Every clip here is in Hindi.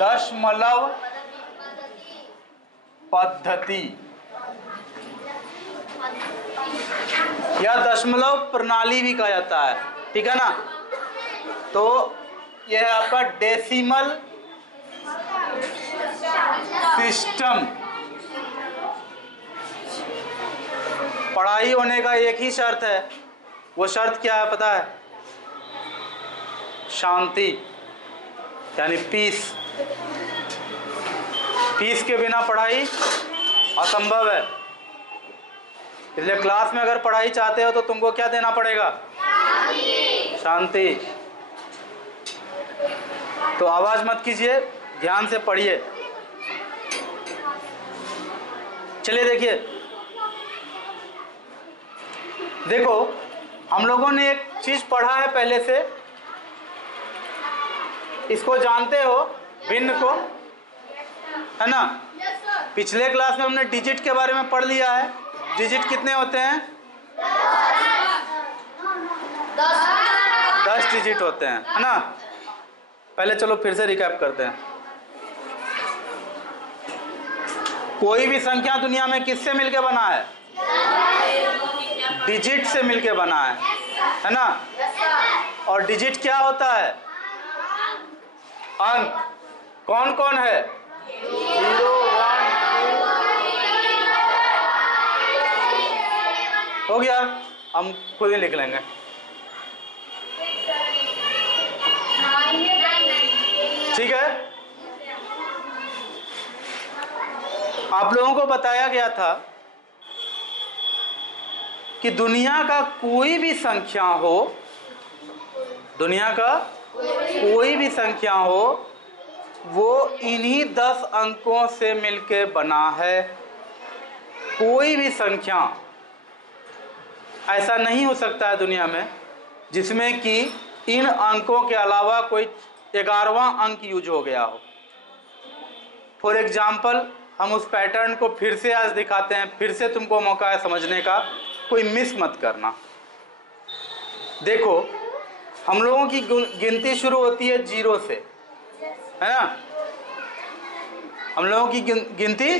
दशमलव पद्धति या दशमलव प्रणाली भी कहा जाता है, ठीक है ना। तो यह है आपका डेसिमल सिस्टम। पढ़ाई होने का एक ही शर्त है, वो शर्त क्या है पता है? शांति, यानी पीस। पीस के बिना पढ़ाई असंभव है। इसलिए क्लास में अगर पढ़ाई चाहते हो तो तुमको क्या देना पड़ेगा? शांति। तो आवाज मत कीजिए, ध्यान से पढ़िए। चलिए देखिए, देखो हम लोगों ने एक चीज पढ़ा है पहले से, इसको जानते हो, भिन्न को, है ना। पिछले क्लास में हमने डिजिट के बारे में पढ़ लिया है। डिजिट कितने होते हैं? 10 डिजिट होते हैं, है ना। पहले चलो फिर से रिकैप करते हैं। कोई भी संख्या दुनिया में किससे मिलके बना है? डिजिट से मिलके बना है ना। और डिजिट क्या होता है? अंक। कौन कौन है? 0 1 2। हो गया, हम खुद ही लिख लेंगे। ठीक है, आप लोगों को बताया गया था कि दुनिया का कोई भी संख्या हो, दुनिया का कोई भी संख्या हो, वो इन्हीं 10 अंकों से मिलके बना है। कोई भी संख्या ऐसा नहीं हो सकता है दुनिया में जिसमें कि इन अंकों के अलावा कोई 11वां अंक यूज हो गया हो। फॉर एग्जाम्पल, हम उस पैटर्न को फिर से आज दिखाते हैं, फिर से तुमको मौका है समझने का, कोई मिस मत करना। देखो, हम लोगों की गिनती शुरू होती है 0 से, है ना। हम लोगों की गिनती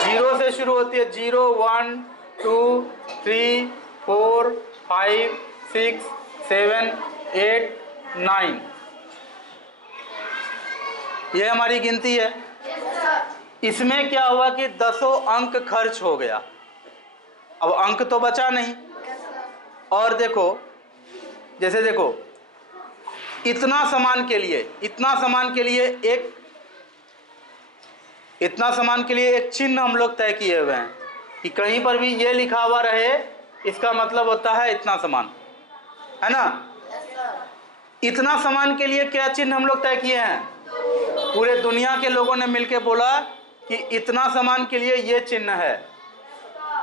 0 से शुरू होती है। 0 1 2 3 4 5 6 7 8 9, ये हमारी गिनती है। इसमें क्या हुआ कि 10 अंक खर्च हो गया, अब अंक तो बचा नहीं। और देखो, जैसे देखो, इतना सामान के लिए एक चिन्ह हम लोग तय किए हुए हैं कि कहीं पर भी ये लिखा हुआ रहे, इसका मतलब होता है इतना सामान, है ना। इतना सामान के लिए क्या चिन्ह हम लोग तय किए हैं? पूरे दुनिया के लोगों ने मिलकर बोला कि इतना सामान के लिए ये चिन्ह है।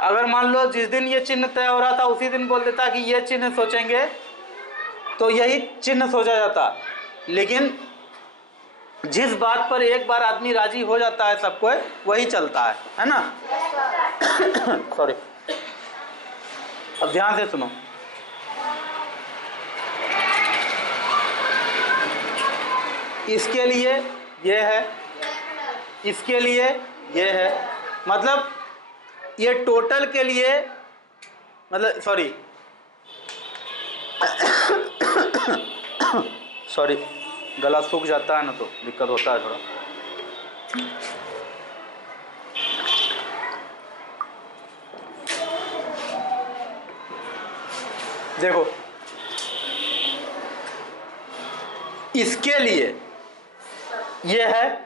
अगर मान लो जिस दिन ये चिन्ह तय हो रहा था उसी दिन बोल देता कि ये चिन्ह सोचेंगे, तो यही चिन्ह सोचा जाता। लेकिन जिस बात पर एक बार आदमी राजी हो जाता है सबको, वही चलता है ना। सॉरी, अब ध्यान से सुनो। इसके लिए ये है, इसके लिए ये है, मतलब ये टोटल के लिए, मतलब सॉरी गला सूख जाता है ना तो दिक्कत होता है थोड़ा। देखो, इसके लिए ये है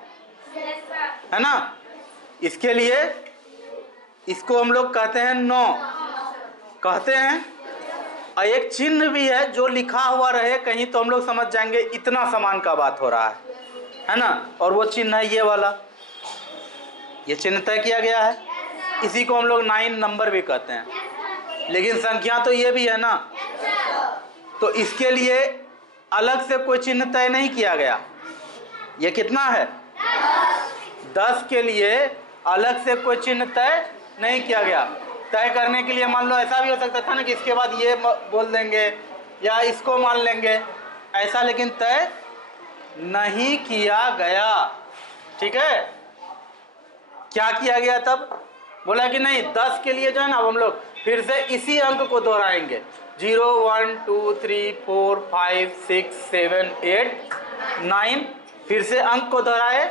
ना। इसके लिए इसको हम लोग कहते हैं 9 कहते हैं। और एक चिन्ह भी है जो लिखा हुआ रहे कहीं, तो हम लोग समझ जाएंगे इतना सामान का बात हो रहा है ना। और वो चिन्ह है ये वाला, ये चिन्ह तय किया गया है। इसी को हम लोग 9 नंबर भी कहते हैं। लेकिन संख्या तो ये भी है ना, तो इसके लिए अलग से कोई चिन्ह तय नहीं किया गया। ये कितना है? 10 के लिए अलग से कोई चिन्ह तय नहीं किया गया। तय करने के लिए मान लो ऐसा भी हो सकता था ना कि इसके बाद ये बोल देंगे या इसको मान लेंगे, ऐसा लेकिन तय नहीं किया गया। ठीक है, क्या किया गया तब? बोला कि नहीं 10 के लिए जो है ना, अब हम लोग फिर से इसी अंक को दोहराएंगे। 0 1 2 3 4 5 6 7 8 9, फिर से अंक को दोहराए।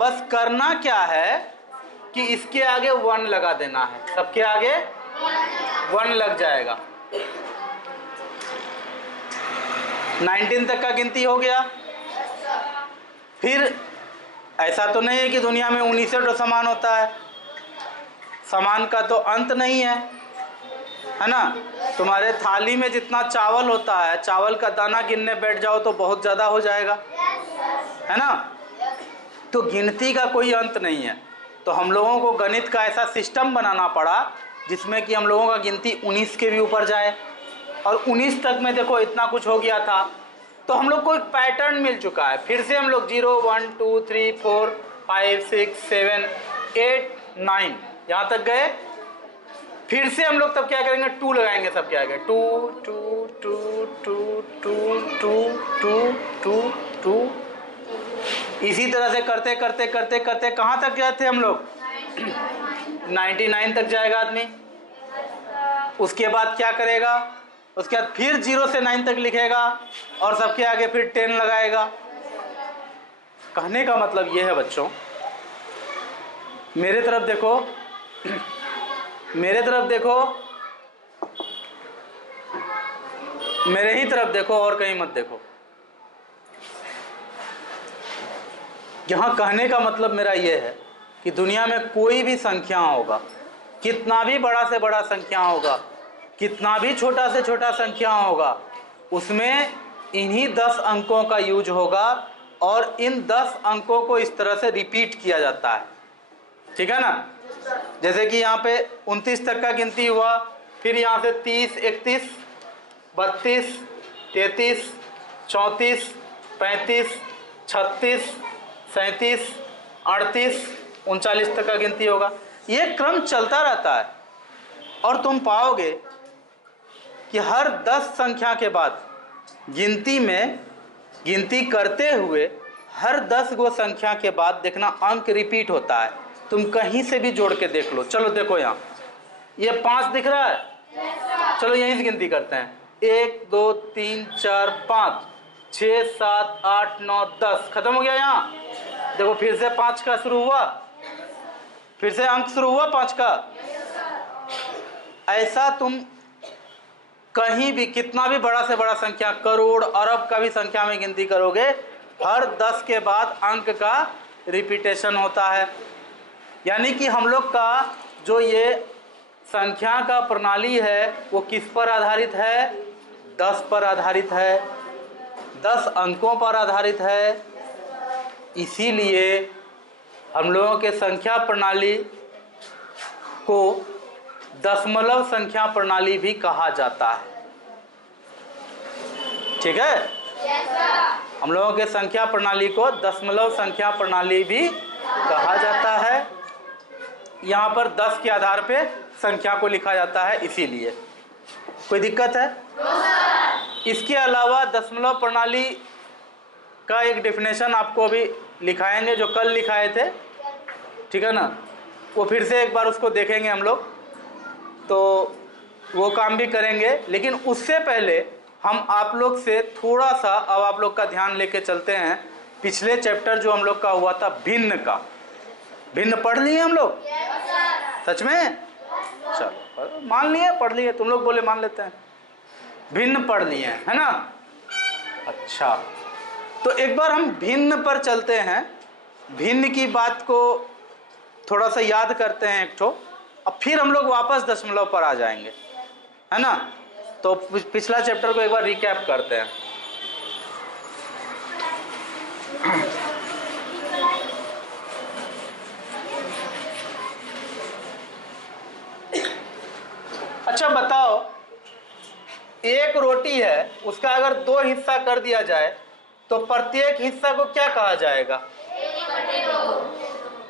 बस करना क्या है कि इसके आगे 1 लगा देना है, सबके आगे 1 लग जाएगा। 19 तक का गिनती हो गया। फिर ऐसा तो नहीं है कि दुनिया में 19 समान होता है, समान का तो अंत नहीं है, है ना। तुम्हारे थाली में जितना चावल होता है, चावल का दाना गिनने बैठ जाओ तो बहुत ज़्यादा हो जाएगा, है ना। तो गिनती का कोई अंत नहीं है। तो हम लोगों को गणित का ऐसा सिस्टम बनाना पड़ा जिसमें कि हम लोगों का गिनती 19 के भी ऊपर जाए। और 19 तक में देखो इतना कुछ हो गया था, तो हम लोग को एक पैटर्न मिल चुका है। फिर से हम लोग 0 1 2 3 4 5 6 7 8 9 यहाँ तक गए। फिर से हम लोग तब क्या करेंगे, 2 लगाएंगे सबके आगे, 2 2 2 2 2 2 2 2 2। इसी तरह से करते करते करते करते कहाँ तक गए थे हम लोग? 99 तक जाएगा आदमी। उसके बाद क्या करेगा? उसके बाद फिर 0 से 9 तक लिखेगा और सबके आगे फिर 10 लगाएगा। कहने का मतलब ये है बच्चों, मेरे तरफ देखो, मेरे तरफ देखो, मेरे ही तरफ देखो और कहीं मत देखो। यहाँ कहने का मतलब मेरा ये है कि दुनिया में कोई भी संख्या होगा, कितना भी बड़ा से बड़ा संख्या होगा, कितना भी छोटा से छोटा संख्या होगा, उसमें इन्हीं 10 अंकों का यूज होगा और इन 10 अंकों को इस तरह से रिपीट किया जाता है। ठीक है ना। जैसे कि यहाँ पे 29 तक का गिनती हुआ, फिर यहाँ से 30 31 32 33 34 35 36 37 38 39 तक का गिनती होगा। ये क्रम चलता रहता है और तुम पाओगे कि हर 10 संख्या के बाद गिनती में, गिनती करते हुए हर 10 गो संख्या के बाद देखना अंक रिपीट होता है। तुम कहीं से भी जोड़ के देख लो। चलो देखो यहाँ ये 5 दिख रहा है, चलो यहीं से गिनती करते हैं। 1 2 3 4 5 6 7 8 9 10, खत्म हो गया। यहाँ देखो फिर से 5 का शुरू हुआ, फिर से अंक शुरू हुआ 5 का। ऐसा तुम कहीं भी कितना भी बड़ा से बड़ा संख्या, करोड़ अरब का भी संख्या में गिनती करोगे, हर 10 के बाद अंक का रिपीटेशन होता है। यानी कि हम लोग का जो ये संख्या का प्रणाली है वो किस पर आधारित है? 10 पर आधारित है, 10 अंकों पर आधारित है। इसीलिए हम लोगों के संख्या प्रणाली को दशमलव संख्या प्रणाली भी कहा जाता है। ठीक है, हम लोगों के संख्या प्रणाली को दशमलव संख्या प्रणाली भी कहा जाता है। यहाँ पर 10 के आधार पे संख्या को लिखा जाता है, इसीलिए। कोई दिक्कत है? इसके अलावा दशमलव प्रणाली का एक डेफिनेशन आपको अभी लिखाएंगे, जो कल लिखाए थे, ठीक है ना। वो फिर से एक बार उसको देखेंगे हम लोग, तो वो काम भी करेंगे। लेकिन उससे पहले हम आप लोग से थोड़ा सा अब आप लोग का ध्यान लेके चलते हैं। पिछले चैप्टर जो हम लोग का हुआ था भिन्न का, भिन्न पढ़ लिए हम लोग? सच में? चलो मान लिए, पढ़ लिए। तुम लोग बोले मान लेते हैं, भिन्न पढ़ लिए, है ना। अच्छा, तो एक बार हम भिन्न पर चलते हैं। भिन्न की बात को थोड़ा सा याद करते हैं एक ठो, अब फिर हम लोग वापस दशमलव पर आ जाएंगे, है ना। तो पिछला चैप्टर को एक बार रिकैप करते हैं। अच्छा बताओ, एक रोटी है, उसका अगर 2 हिस्सा कर दिया जाए तो प्रत्येक हिस्सा को क्या कहा जाएगा?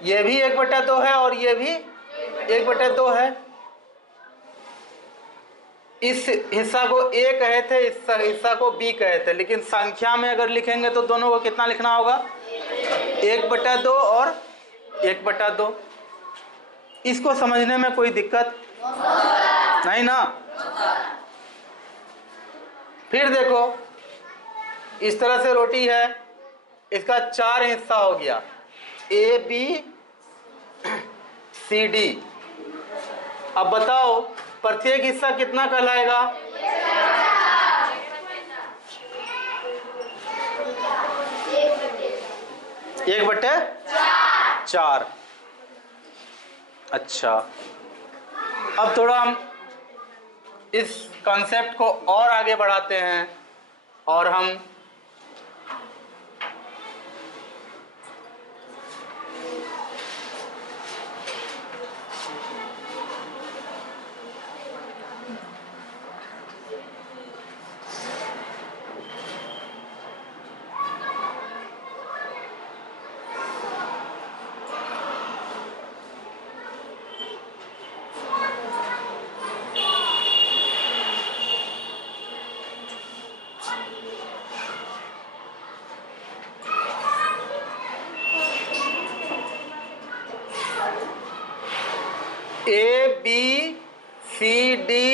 ये भी 1/2 है और ये भी 1/2 है। इस हिस्सा को ए कहे थे, इस हिस्सा को बी कहे थे, लेकिन संख्या में अगर लिखेंगे तो दोनों को कितना लिखना होगा? 1/2 और 1/2। इसको समझने में कोई दिक्कत नहीं ना? फिर देखो, इस तरह से रोटी है, इसका 4 हिस्सा हो गया, ए बी सी डी। अब बताओ प्रत्येक हिस्सा कितना कहलाएगा? 1/4। अच्छा, अब थोड़ा हम इस कॉन्सेप्ट को और आगे बढ़ाते हैं और हम A B C D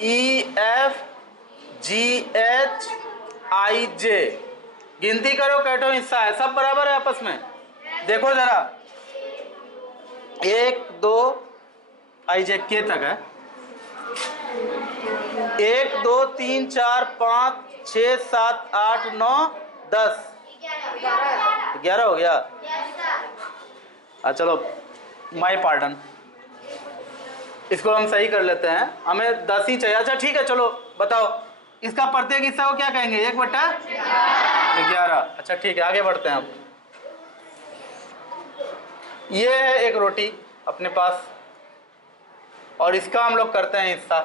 E F G H I J, गिनती करो कैटो हिस्सा है, सब बराबर है आपस में। देखो जरा, 1 2 आई जे के तक है, 1 2 3 4 5 6 7 8 9 10, 11 हो गया। चलो माय पार्डन, इसको हम सही कर लेते हैं, हमें 10 ही चाहिए। अच्छा ठीक है, चलो बताओ इसका प्रत्येक हिस्सा को क्या कहेंगे? 1/11। अच्छा ठीक है, आगे बढ़ते हैं। अब ये है एक रोटी अपने पास और इसका हम लोग करते हैं हिस्सा।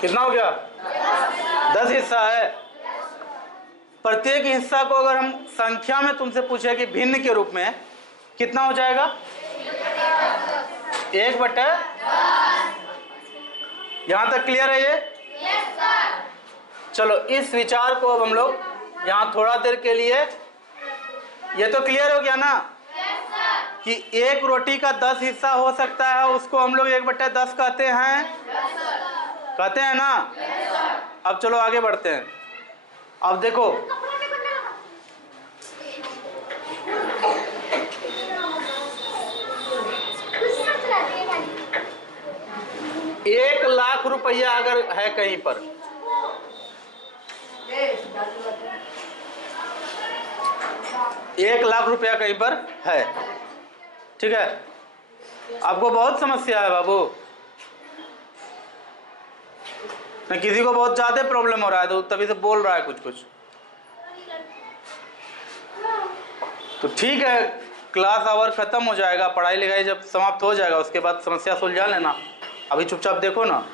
कितना हो गया? 10 हिस्सा है। प्रत्येक हिस्सा को अगर हम संख्या में तुमसे पूछे कि भिन्न के रूप में, कितना हो जाएगा? 1/10। यहां तक क्लियर है ये? चलो इस विचार को अब हम लोग यहां थोड़ा देर के लिए, ये तो क्लियर हो गया ना कि एक रोटी का 10 हिस्सा हो सकता है, उसको हम लोग 1/10 कहते हैं ना? अब चलो आगे बढ़ते हैं। अब देखो, ₹1,00,000 अगर है कहीं पर, ₹1,00,000 कहीं पर है, ठीक है? आपको बहुत समस्या है बाबू, किसी को बहुत ज्यादा प्रॉब्लम हो रहा है तो तभी से बोल रहा है कुछ। तो ठीक है, क्लास आवर खत्म हो जाएगा, पढ़ाई लिखाई जब समाप्त हो जाएगा उसके बाद समस्या सुलझा लेना। अभी चुपचाप देखो ना,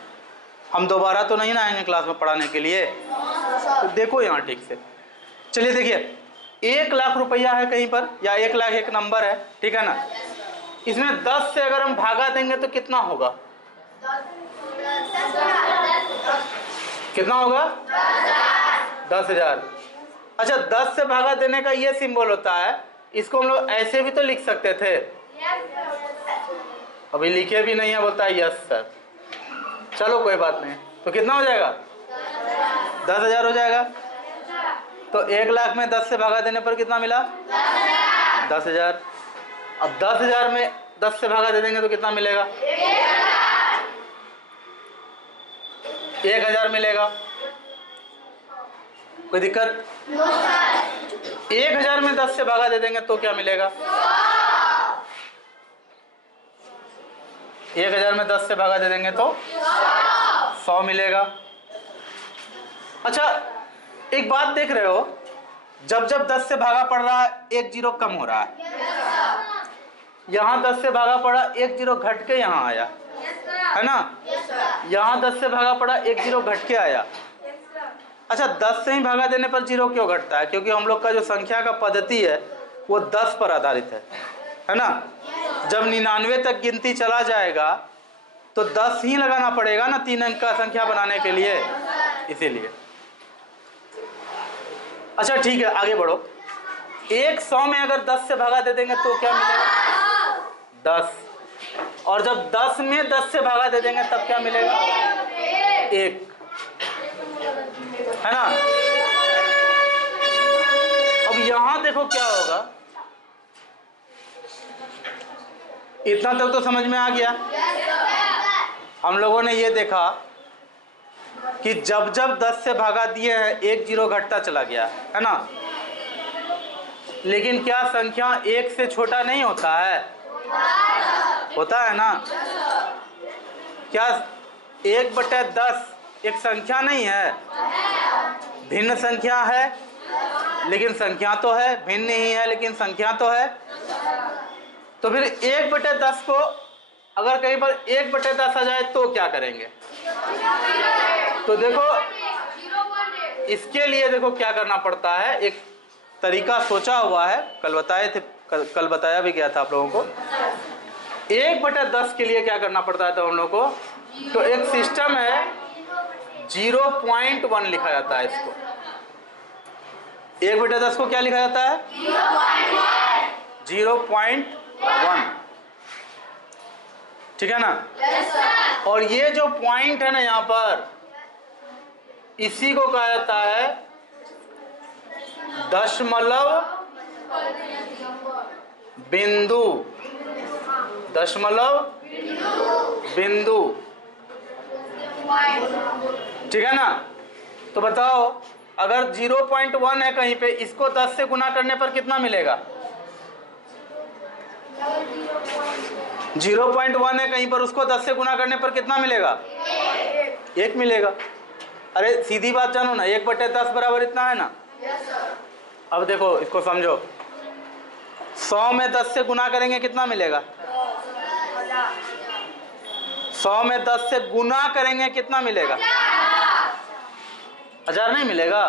हम दोबारा तो नहीं ना आएंगे क्लास में पढ़ाने के लिए, तो देखो यहाँ ठीक से। चलिए देखिए, ₹1,00,000 है कहीं पर, या 1,00,000 एक नंबर है, ठीक है ना? इसमें 10 से अगर हम भागा देंगे तो कितना होगा? कितना होगा? 10,000। अच्छा, 10 से भागा देने का ये सिंबल होता है, इसको हम लोग ऐसे भी तो लिख सकते थे, अभी लिखे भी नहीं है, बोलता है यस सर। चलो कोई बात नहीं, तो कितना हो जाएगा? 10,000 हो जाएगा। तो 1,00,000 में 10 से भागा देने पर कितना मिला? 10,000। अब 10,000 में 10 से भागा दे देंगे तो कितना मिलेगा? 1,000 मिलेगा। कोई दिक्कत? 1,000 में 10 से भागा दे देंगे तो क्या मिलेगा? 1000 में 10 से भागा दे देंगे तो 100 मिलेगा। अच्छा एक बात देख रहे हो, जब जब 10 से भागा पड़ रहा है एक जीरो कम हो रहा है। यहाँ 10 से भागा पड़ा, एक जीरो घट के यहाँ आया, है ना। यहाँ 10 से भागा पड़ा, एक जीरो घट के आया। अच्छा 10 से ही भागा देने पर जीरो क्यों घटता है? क्योंकि हम लोग का जो संख्या का पद्धति है वो 10 पर आधारित है ना। जब 99 तक गिनती चला जाएगा तो 10 ही लगाना पड़ेगा ना 3 अंक का संख्या बनाने के लिए, इसीलिए। अच्छा ठीक है, आगे बढ़ो। 100 में अगर 10 से भागा दे देंगे तो क्या मिलेगा? 10। और जब 10 में 10 से भागा दे देंगे तब क्या मिलेगा? 1, है ना। अब यहां देखो क्या होगा, इतना तक तो समझ में आ गया। हम लोगों ने ये देखा कि जब जब 10 से भागा दिए हैं एक जीरो घटता चला गया, है ना। लेकिन क्या संख्या 1 से छोटा नहीं होता है? होता है ना। क्या 1/10 एक संख्या नहीं है? भिन्न संख्या है, लेकिन संख्या तो है। भिन्न नहीं है लेकिन संख्या तो है। तो फिर 1/10 को अगर कहीं पर 1/10 आ जाए तो क्या करेंगे? तो देखो इसके लिए देखो क्या करना पड़ता है, एक तरीका सोचा हुआ है, कल बताए थे, कल बताया भी गया था आप लोगों को। 1/10 के लिए क्या करना पड़ता है तो हम लोग को, तो एक सिस्टम है 0.1 लिखा जाता है इसको। 1/10 को क्या लिखा जाता है? 0.1, ठीक है ना। और ये जो पॉइंट है ना यहाँ पर, इसी को कहा जाता है दशमलव बिंदु। दशमलव बिंदु, ठीक है ना। तो बताओ अगर 0.1 है कहीं पे, इसको 10 से गुना करने पर कितना मिलेगा? 0.1 है कहीं पर, उसको 10 से गुना करने पर कितना मिलेगा? 1 मिलेगा। अरे सीधी बात जानो ना, 1/10 बराबर इतना है ना। अब देखो इसको समझो, 100 में 10 से गुना करेंगे कितना मिलेगा? 100 में 10 से गुना करेंगे कितना मिलेगा? 1000 नहीं मिलेगा?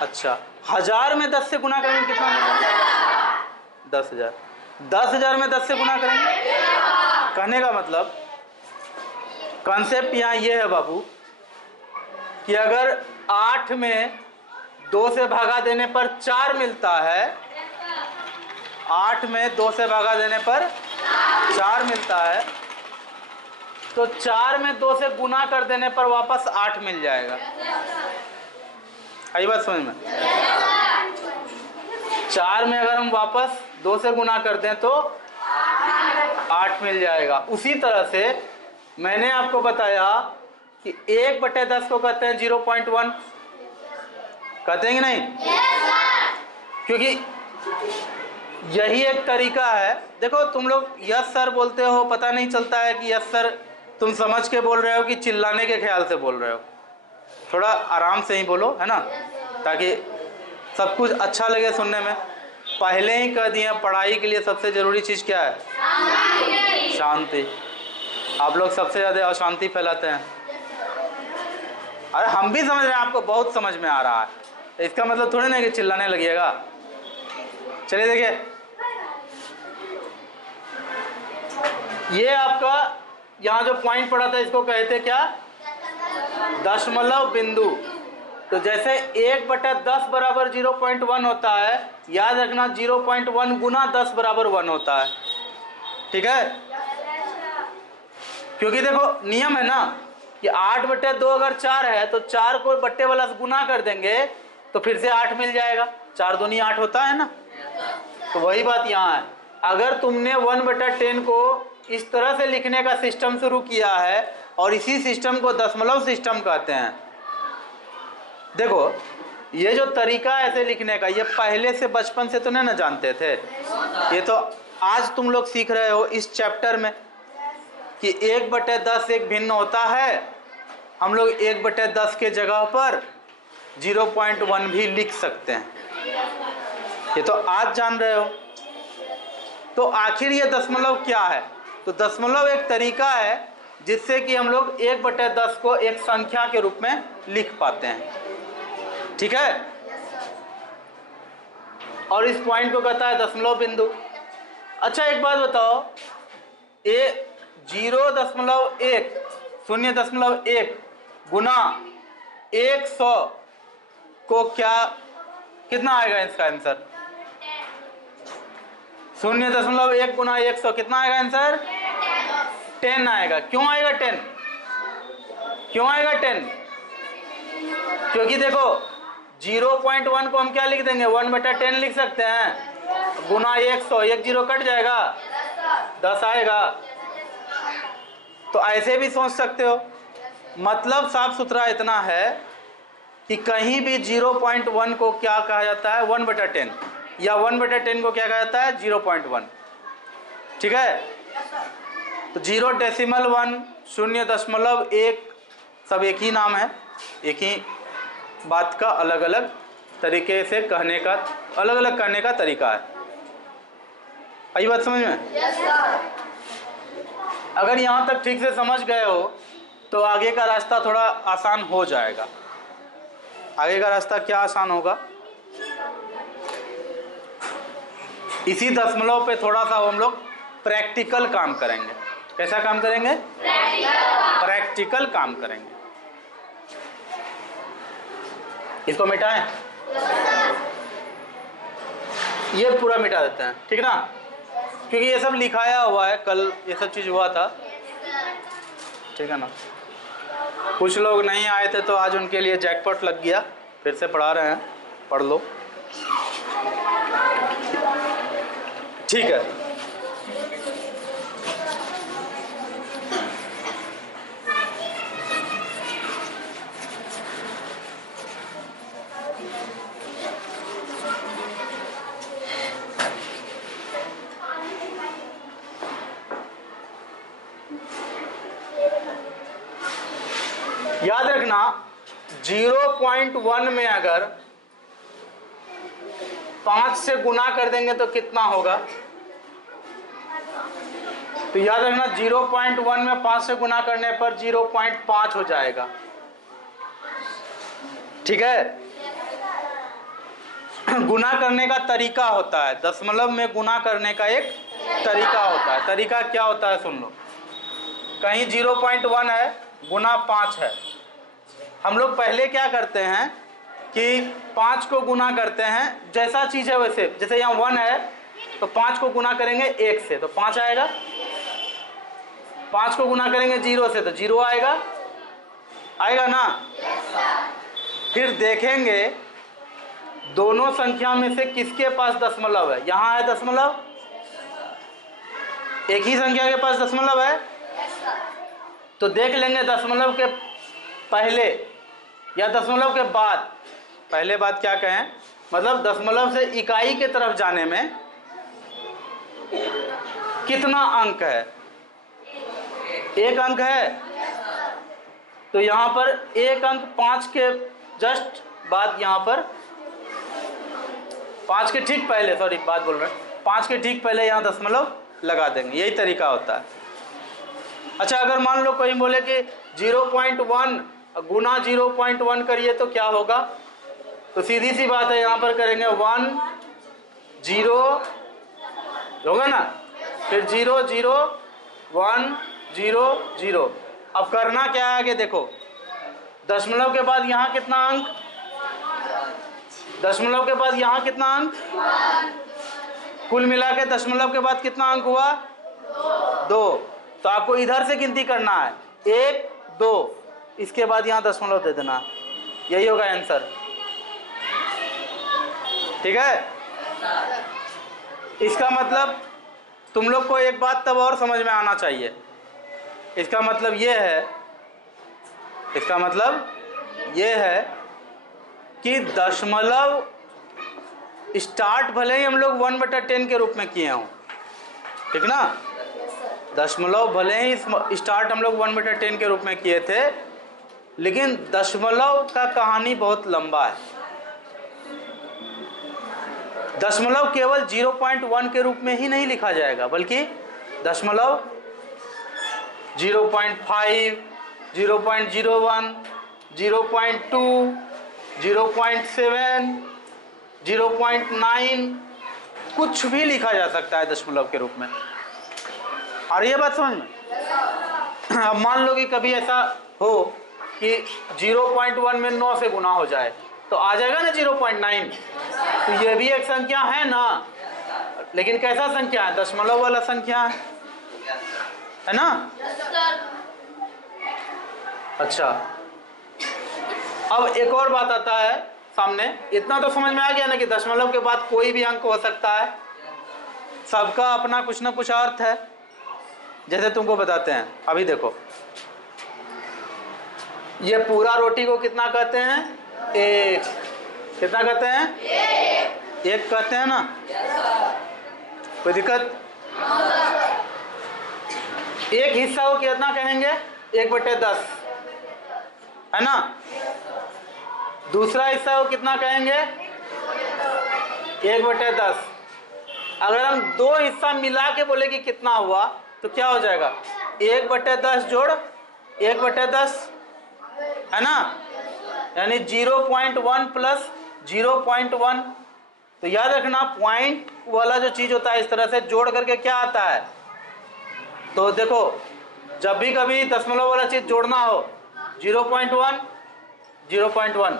अच्छा 1000 में 10 से गुना करेंगे कितना मिलेगा? 10,000। 10,000 में 10 से गुना करेंगे, कहने का मतलब कॉन्सेप्ट यहाँ ये है बाबू कि अगर 8 में 2 से भागा देने पर 4 मिलता है, 8 में 2 से भागा देने पर 4 मिलता है, तो 4 में 2 से गुना कर देने पर वापस 8 मिल जाएगा। आई बात समझ में? 4 में अगर हम वापस 2 से गुना कर दें तो 8 मिल जाएगा। उसी तरह से मैंने आपको बताया कि 1/10 को कहते हैं 0.1, कहते हैं कि नहीं? क्योंकि यही एक तरीका है। देखो तुम लोग यस सर बोलते हो, पता नहीं चलता है कि यस सर तुम समझ के बोल रहे हो कि चिल्लाने के ख्याल से बोल रहे हो। थोड़ा आराम से ही बोलो, है ना, ताकि सब कुछ अच्छा लगे सुनने में। पहले ही कह दिए पढ़ाई के लिए सबसे ज़रूरी चीज़ क्या है? शांति। आप लोग सबसे ज़्यादा अशांति फैलाते हैं। अरे हम भी समझ रहे हैं, आपको बहुत समझ में आ रहा है, इसका मतलब थोड़ी ना कि चिल्लाने लगिएगा। चलिए देखिए, ये आपका यहाँ जो पॉइंट पड़ा था इसको कहते क्या? दशमलव बिंदु। तो जैसे 1/10 बराबर 0.1 होता है, याद रखना 0.1 गुना 10 बराबर 1 होता है, ठीक है। क्योंकि देखो नियम है ना कि 8/2 अगर 4 है तो 4 को बट्टे वाला से गुना कर देंगे तो फिर से 8 मिल जाएगा। 4 दूनी 8 होता है ना। तो वही बात यहाँ है, अगर तुमने 1/10 को इस तरह से लिखने का सिस्टम शुरू किया है और इसी सिस्टम को दशमलव सिस्टम कहते हैं। देखो ये जो तरीका है ऐसे लिखने का, ये पहले से बचपन से तो नहीं ना जानते थे, ये तो आज तुम लोग सीख रहे हो इस चैप्टर में। कि 1/10 एक भिन्न होता है, हम लोग 1/10 के जगह पर 0.1 भी लिख सकते हैं। ये तो आज जान रहे हो। तो आखिर ये दशमलव क्या है? तो दशमलव एक तरीका है जिससे कि हम लोग 1/10 को एक संख्या के रूप में लिख पाते हैं। ठीक है, और इस पॉइंट को कहता है दशमलव बिंदु। अच्छा एक बात बताओ, 0.1 गुना 100 को क्या कितना आएगा इसका आंसर? 0.1 गुना 100 कितना आएगा आंसर? 10 आएगा। क्यों आएगा 10? क्यों आएगा 10? क्योंकि देखो 0.1 को हम क्या लिख देंगे? 1/10 लिख सकते हैं, गुना 100, 1 0 कट जाएगा, 10 आएगा। तो ऐसे भी सोच सकते हो। मतलब साफ सुथरा इतना है कि कहीं भी 0.1 को क्या कहा जाता है? 1/10, या 1/10 को क्या कहा जाता है? 0.1। ठीक है, तो 0.1, 0.1 सब एक ही नाम है, एक ही बात का अलग अलग तरीके से कहने का, अलग अलग करने का तरीका है। आई बात समझ में? yes, अगर यहाँ तक ठीक से समझ गए हो तो आगे का रास्ता थोड़ा आसान हो जाएगा। आगे का रास्ता क्या आसान होगा? इसी दशमलव पे थोड़ा सा हम लोग प्रैक्टिकल काम करेंगे। कैसा काम करेंगे? प्रैक्टिकल काम करेंगे। इसको मिटाएं, ये पूरा मिटा देते हैं, ठीक ना? क्योंकि ये सब लिखाया हुआ है, कल ये सब चीज़ हुआ था, ठीक है ना? कुछ लोग नहीं आए थे तो आज उनके लिए जैकपॉट लग गया, फिर से पढ़ा रहे हैं, पढ़ लो। ठीक है, याद रखना 0.1 में अगर 5 से गुना कर देंगे तो कितना होगा? तो याद रखना 0.1 में 5 से गुना करने पर 0.5 हो जाएगा। ठीक है, गुना करने का तरीका होता है, दशमलव में गुना करने का एक तरीका होता है। तरीका क्या होता है सुन लो। कहीं 0.1 है, गुना 5 है, हम लोग पहले क्या करते हैं कि 5 को गुना करते हैं, जैसा चीज़ है वैसे। जैसे यहाँ 1 है तो 5 को गुना करेंगे 1 से तो 5 आएगा, 5 को गुना करेंगे 0 से तो 0 आएगा, आएगा ना? फिर देखेंगे दोनों संख्या में से किसके पास दशमलव है। यहाँ है दशमलव, एक ही संख्या के पास दशमलव है, तो देख लेंगे दशमलव के पहले या दशमलव के बाद। पहले बात क्या कहें, मतलब दशमलव से इकाई के तरफ जाने में कितना अंक है? 1 अंक है, तो यहाँ पर 1 अंक 5 के जस्ट बाद, यहाँ पर 5 के ठीक पहले, सॉरी बात बोल रहे हैं, 5 के ठीक पहले यहाँ दशमलव लगा देंगे। यही तरीका होता है। अच्छा अगर मान लो कोई बोले कि 0.1 गुना 0.1 करिए तो क्या होगा? तो सीधी सी बात है, यहाँ पर करेंगे 1 0 होगा ना, फिर 0 0 1 0 0। अब करना क्या है आगे देखो, दशमलव के बाद यहाँ कितना अंक? दशमलव के बाद यहाँ कितना अंक? कुल मिला के दशमलव के बाद कितना अंक हुआ? 2। तो आपको इधर से गिनती करना है, 1 2, इसके बाद यहाँ दशमलव दे देना, यही होगा आंसर। ठीक है, इसका मतलब तुम लोग को एक बात तब और समझ में आना चाहिए। इसका मतलब ये है, इसका मतलब ये है कि दशमलव स्टार्ट भले ही हम लोग 1/10 के रूप में किए हों, ठीक ना, दशमलव भले ही स्टार्ट हम लोग 1/10 के रूप में किए थे, लेकिन दशमलव का कहानी बहुत लंबा है। दशमलव केवल 0.1 के रूप में ही नहीं लिखा जाएगा, बल्कि दशमलव 0.5, 0.01, 0.2, 0.7, 0.9 कुछ भी लिखा जा सकता है दशमलव के रूप में। और ये बात समझ में, अब मान लो कि कभी ऐसा हो कि 0.1 में 9 से गुना हो जाए तो आ जाएगा ना 0.9। तो ये भी एक संख्या है ना, लेकिन कैसा संख्या है? दशमलव वाला संख्या है ना। अच्छा, अब एक और बात आता है सामने। इतना तो समझ में आ गया ना कि दशमलव के बाद कोई भी अंक हो सकता है, सबका अपना कुछ ना कुछ अर्थ है। जैसे तुमको बताते हैं, अभी देखो, ये पूरा रोटी को कितना कहते हैं? एक। कितना कहते हैं? एक कहते हैं ना। कोई दिक्कत? एक हिस्सा को कितना कहेंगे? 1/10, है ना। दूसरा हिस्सा को कितना कहेंगे? 1/10। अगर हम दो हिस्सा मिला के बोले कि कितना हुआ तो क्या हो जाएगा? 1/10 जोड़ 1/10, है ना, यानी 0.1 प्लस 0.1। तो याद रखना, पॉइंट वाला जो चीज होता है इस तरह से जोड़ करके क्या आता है। तो देखो, जब भी कभी दशमलव वाला चीज जोड़ना हो, 0.1, 0.1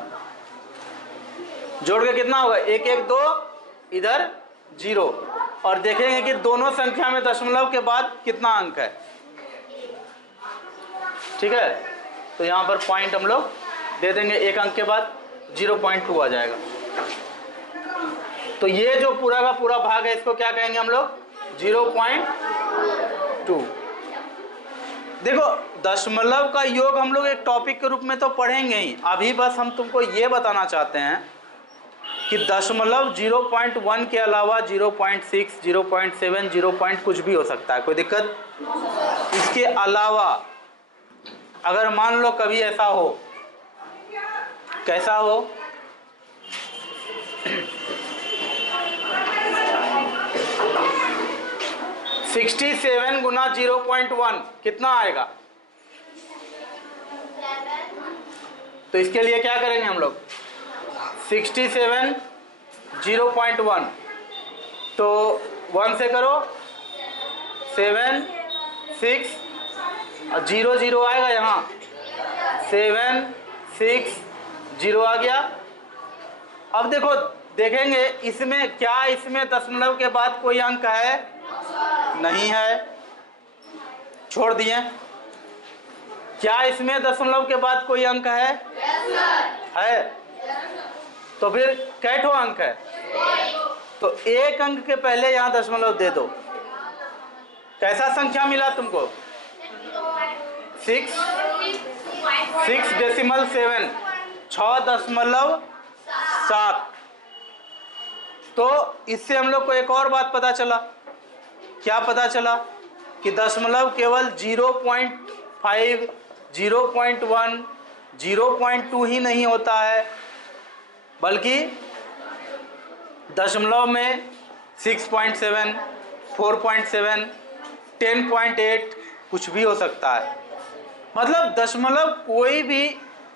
जोड़ के कितना होगा? 1 1 2, इधर 0। और देखेंगे कि दोनों संख्या में दशमलव के बाद कितना अंक है। ठीक है, तो यहाँ पर पॉइंट हम लोग दे देंगे, एक अंक के बाद 0.2 आ जाएगा। तो ये जो पूरा का पूरा भाग है इसको क्या कहेंगे हम लोग? 0.2। देखो, दशमलव का योग हम लोग एक टॉपिक के रूप में तो पढ़ेंगे ही। अभी बस हम तुमको ये बताना चाहते हैं कि दशमलव 0.1 के अलावा 0.6, 0.7, 0. कुछ भी हो सकता है, कोई दिक्कत? इसके अलावा अगर मान लो कभी ऐसा हो, कैसा हो, सिक्सटी 67 गुना 0.1 कितना आएगा? तो इसके लिए क्या करेंगे हम लोग? 67 0.1, तो 1 से करो, 7 6 और 0 0 आएगा यहाँ, 7 6 0 आ गया। अब देखो, देखेंगे इसमें क्या, इसमें दशमलव के बाद कोई अंक है? नहीं है, छोड़ दिए। क्या इसमें दशमलव के बाद कोई अंक है? है। तो फिर कैठो अंक है? तो एक अंक के पहले यहाँ दशमलव दे दो। कैसा संख्या मिला तुमको? 6.7, 6.7। तो इससे हम लोग को एक और बात पता चला। क्या पता चला? कि दशमलव केवल 0.5, 0.1, 0.2 ही नहीं होता है, बल्कि दशमलव में 6.7, 4.7, 10.8 कुछ भी हो सकता है। मतलब दशमलव कोई भी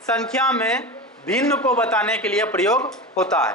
संख्या में भिन्न को बताने के लिए प्रयोग होता है।